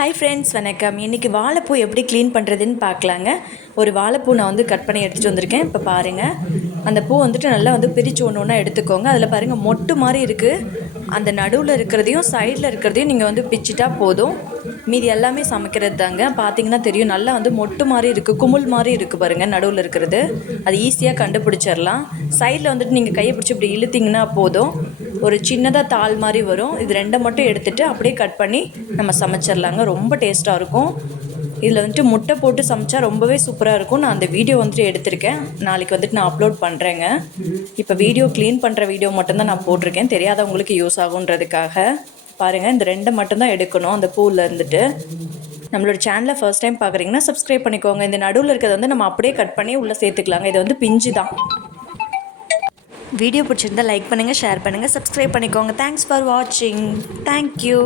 Hi friends, வணக்கம். இன்றைக்கி வாழைப்பூ எப்படி க்ளீன் பண்ணுறதுன்னு பார்க்கலாங்க. ஒரு வாழைப்பூ நான் கட் பண்ணி எடுத்துகிட்டு வந்திருக்கேன். இப்போ பாருங்கள், அந்த பூ நல்லா பிரித்து ஒன்று ஒன்றா எடுத்துக்கோங்க. அதில் பாருங்கள் மொட்டு மாதிரி இருக்குது. அந்த நடுவில் இருக்கிறதையும் சைடில் இருக்கிறதையும் நீங்கள் பிச்சிட்டா போதும். மீதி எல்லாமே சமைக்கிறது தாங்க. பார்த்தீங்கன்னா தெரியும், நல்லா மொட்டு மாதிரி இருக்குது, குமுள் மாதிரி இருக்குது பாருங்கள் நடுவில் இருக்கிறது. அது ஈஸியாக கண்டுபிடிச்சிடலாம். சைடில் நீங்கள் கையை பிடிச்சி இப்படி இழுத்திங்கன்னா போதும், ஒரு சின்னதாக தாள் மாதிரி வரும். இது ரெண்டை மட்டும் எடுத்துகிட்டு அப்படியே கட் பண்ணி நம்ம சமைச்சிடலாங்க. ரொம்ப டேஸ்ட்டாக இருக்கும். இதில் முட்டை போட்டு சமைச்சா ரொம்பவே சூப்பராக இருக்கும். நான் அந்த வீடியோ எடுத்திருக்கேன். நாளைக்கு நான் அப்லோட் பண்ணுறேங்க. இப்போ வீடியோ க்ளீன் பண்ணுற வீடியோ மட்டும்தான் நான் போட்டிருக்கேன், தெரியாதவங்களுக்கு யூஸ் ஆகுன்றதுக்காக. பாருங்கள், இந்த ரெண்டை மட்டும்தான் எடுக்கணும் அந்த பூவில் இருந்துட்டு. நம்மளோட சேனலை ஃபர்ஸ்ட் டைம் பார்க்குறீங்கன்னா சப்ஸ்கிரைப் பண்ணிக்கோங்க. இந்த நடுவில் இருக்கிறத நம்ம அப்படியே கட் பண்ணி உள்ளே சேர்த்துக்கலாங்க. இது பிஞ்சு தான். வீடியோ பிடிச்சிருந்தால் லைக் பண்ணுங்கள், ஷேர் பண்ணுங்கள், சப்ஸ்கிரைப் பண்ணிக்கோங்க. தேங்க்ஸ் ஃபார் வாட்சிங். தேங்க்யூ.